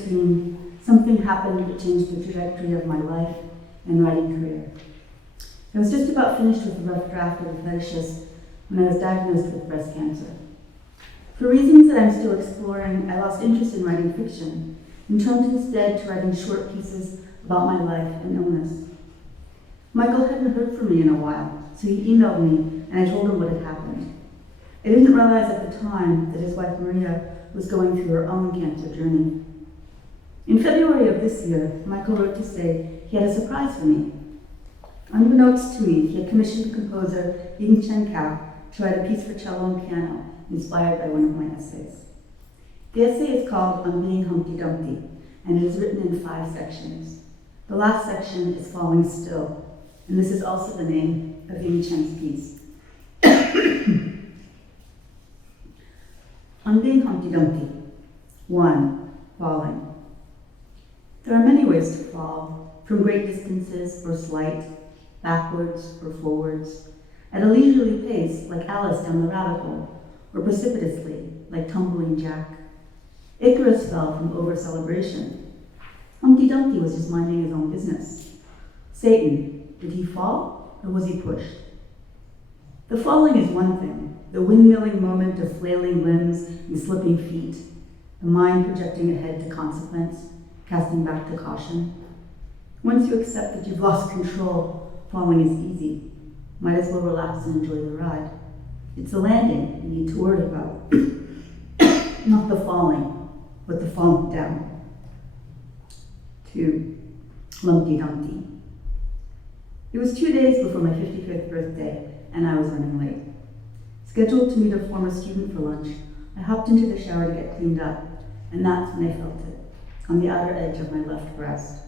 13, something happened that changed the trajectory of my life and writing career. I was just about finished with the rough draft of The Fetishist when I was diagnosed with breast cancer. For reasons that I'm still exploring, I lost interest in writing fiction and turned instead to writing short pieces about my life and illness. Michael hadn't heard from me in a while, so he emailed me and I told him what had happened. I didn't realize at the time that his wife Maria was going through her own cancer journey. In February of this year, Michael wrote to say he had a surprise for me. Unbeknownst to me, he had commissioned composer Ying-Chen Kao to write a piece for cello and piano inspired by one of my essays. The essay is called On Being Humpty Dumpty, and it is written in 5 sections. The last section is Falling Still, and this is also the name of Ying-Chen's piece. On Being Humpty Dumpty. 1. Falling. There are many ways to fall, from great distances or slight, backwards or forwards, at a leisurely pace like Alice down the rabbit hole, or precipitously like Tumbling Jack. Icarus fell from over-celebration. Humpty Dumpty was just minding his own business. Satan, did he fall or was he pushed? The falling is one thing, the windmilling moment of flailing limbs and slipping feet, the mind projecting ahead to consequence, casting back to caution. Once you accept that you've lost control, falling is easy. Might as well relax and enjoy the ride. It's the landing you need to worry about. Not the falling, but the falling down. 2. Lumpty Dumpty. It was 2 days before my 55th birthday, and I was running late. Scheduled to meet a former student for lunch, I hopped into the shower to get cleaned up, and that's when I felt it, on the outer edge of my left breast.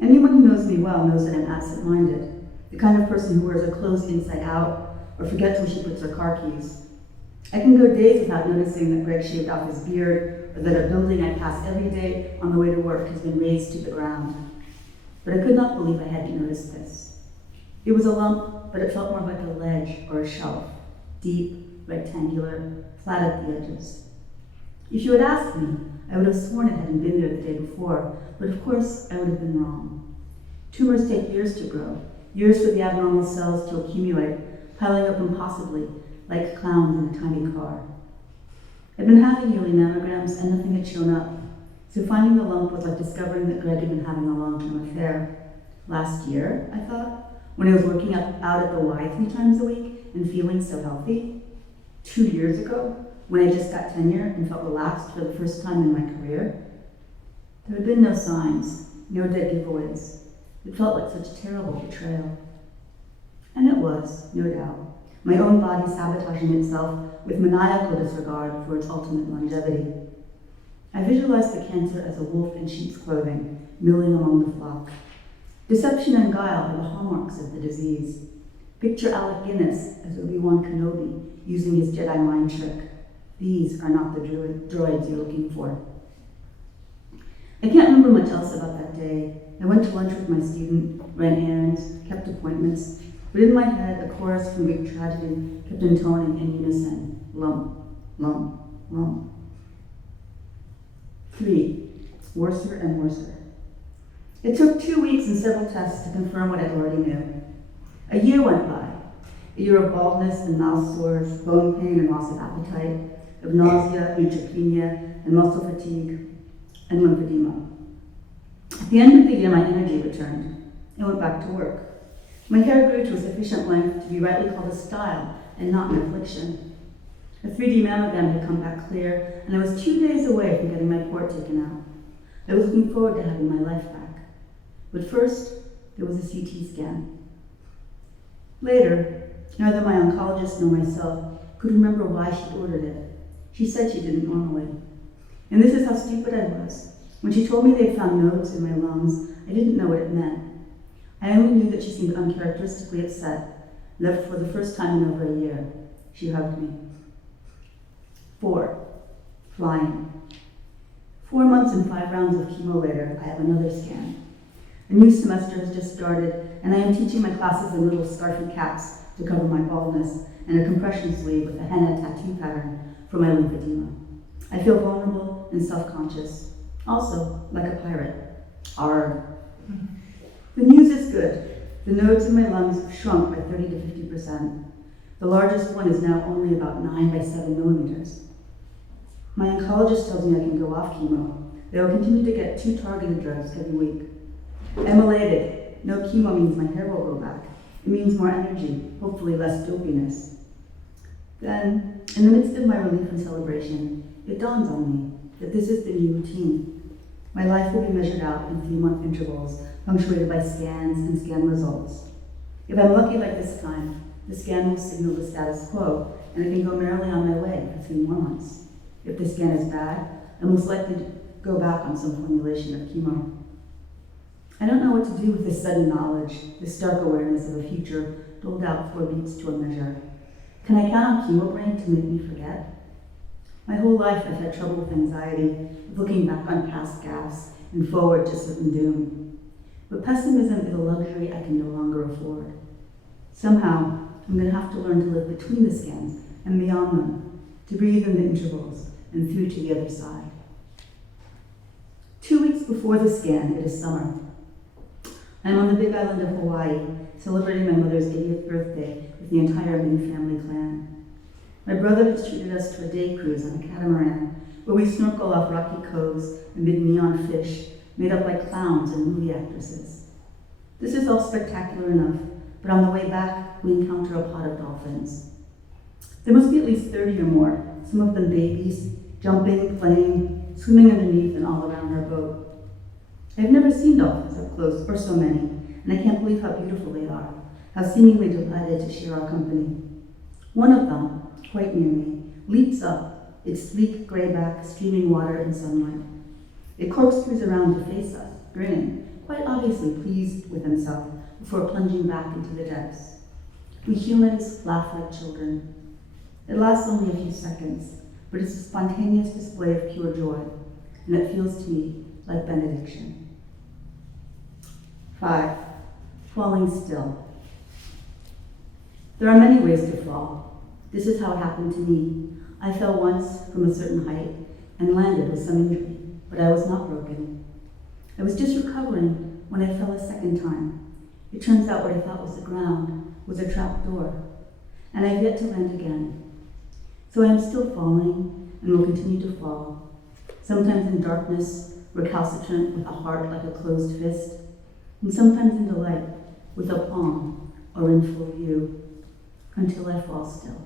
Anyone who knows me well knows that I'm absent-minded, the kind of person who wears her clothes inside out or forgets where she puts her car keys. I can go days without noticing that Greg shaved off his beard or that a building I pass every day on the way to work has been razed to the ground. But I could not believe I hadn't noticed this. It was a lump, but it felt more like a ledge or a shelf, deep, rectangular, flat at the edges. If you had asked me, I would have sworn it hadn't been there the day before, but of course I would have been wrong. Tumors take years to grow, years for the abnormal cells to accumulate, piling up impossibly, like clowns in a tiny car. I'd been having yearly mammograms and nothing had shown up, so finding the lump was like discovering that Greg had been having a long-term affair. Last year, I thought, when I was working out at the Y 3 times a week and feeling so healthy. 2 years ago, when I just got tenure and felt relaxed for the first time in my career. There had been no signs, no dead giveaways. It felt like such terrible betrayal. And it was, no doubt, my own body sabotaging itself with maniacal disregard for its ultimate longevity. I visualized the cancer as a wolf in sheep's clothing, milling among the flock. Deception and guile are the hallmarks of the disease. Picture Alec Guinness as Obi-Wan Kenobi using his Jedi mind trick. These are not the droids you're looking for. I can't remember much else about that day. I went to lunch with my student, ran errands, kept appointments, but in my head, a chorus from Greek tragedy kept intoning in unison, lump, lump, lump. 3. Worser and worser. It took 2 weeks and several tests to confirm what I already knew. A year went by. A year of baldness and mouth sores, bone pain and loss of appetite, of nausea, neutropenia, and muscle fatigue, and lymphedema. At the end of the year, my energy returned. I went back to work. My hair grew to a sufficient length to be rightly called a style and not an affliction. A 3D mammogram had come back clear, and I was 2 days away from getting my port taken out. I was looking forward to having my life back. But first, there was a CT scan. Later, neither my oncologist nor myself could remember why she'd ordered it. She said she didn't normally. And this is how stupid I was. When she told me they'd found nodes in my lungs, I didn't know what it meant. I only knew that she seemed uncharacteristically upset, left for the first time in over a year. She hugged me. 4. Flying. 4 months and 5 rounds of chemo later, I have another scan. A new semester has just started, and I am teaching my classes in little scarfy caps to cover my baldness and a compression sleeve with a henna tattoo pattern for my lymphedema. I feel vulnerable and self-conscious. Also, like a pirate. Arr. The news is good. The nodes in my lungs have shrunk by 30 to 50%. The largest one is now only about 9 by 7 millimeters. My oncologist tells me I can go off chemo. They will continue to get 2 targeted drugs every week. I'm elated. No chemo means my hair will grow back. It means more energy, hopefully less dopiness. Then, in the midst of my relief and celebration, it dawns on me that this is the new routine. My life will be measured out in 3-month intervals, punctuated by scans and scan results. If I'm lucky like this time, the scan will signal the status quo, and I can go merrily on my way for 3 more months. If the scan is bad, I'm most likely to go back on some formulation of chemo. I don't know what to do with this sudden knowledge, this stark awareness of a future doled out 4 beats to a measure. Can I count on chemo brain to make me forget? My whole life I've had trouble with anxiety, with looking back on past gaffes and forward to certain doom. But pessimism is a luxury I can no longer afford. Somehow, I'm going to have to learn to live between the scans and beyond them, to breathe in the intervals and through to the other side. 2 weeks before the scan, it is summer. I'm on the big island of Hawaii, celebrating my mother's 80th birthday with the entire Min family clan. My brother has treated us to a day cruise on a catamaran, where we snorkel off rocky coves amid neon fish made up like clowns and movie actresses. This is all spectacular enough, but on the way back, we encounter a pod of dolphins. There must be at least 30 or more, some of them babies, jumping, playing, swimming underneath and all around our boat. I've never seen dolphins up close, or so many, and I can't believe how beautiful they are, how seemingly delighted to share our company. One of them, quite near me, leaps up, its sleek gray back streaming water and sunlight. It corkscrews around to face us, grinning, quite obviously pleased with himself, before plunging back into the depths. We humans laugh like children. It lasts only a few seconds, but it's a spontaneous display of pure joy, and it feels to me like benediction. 5. Falling still. There are many ways to fall. This is how it happened to me. I fell once from a certain height and landed with some injury, but I was not broken. I was just recovering when I fell a second time. It turns out what I thought was the ground was a trap door, and I've yet to land again. So I am still falling and will continue to fall, sometimes in darkness, recalcitrant with a heart like a closed fist, and sometimes in delight with a palm or in full view, until I fall still.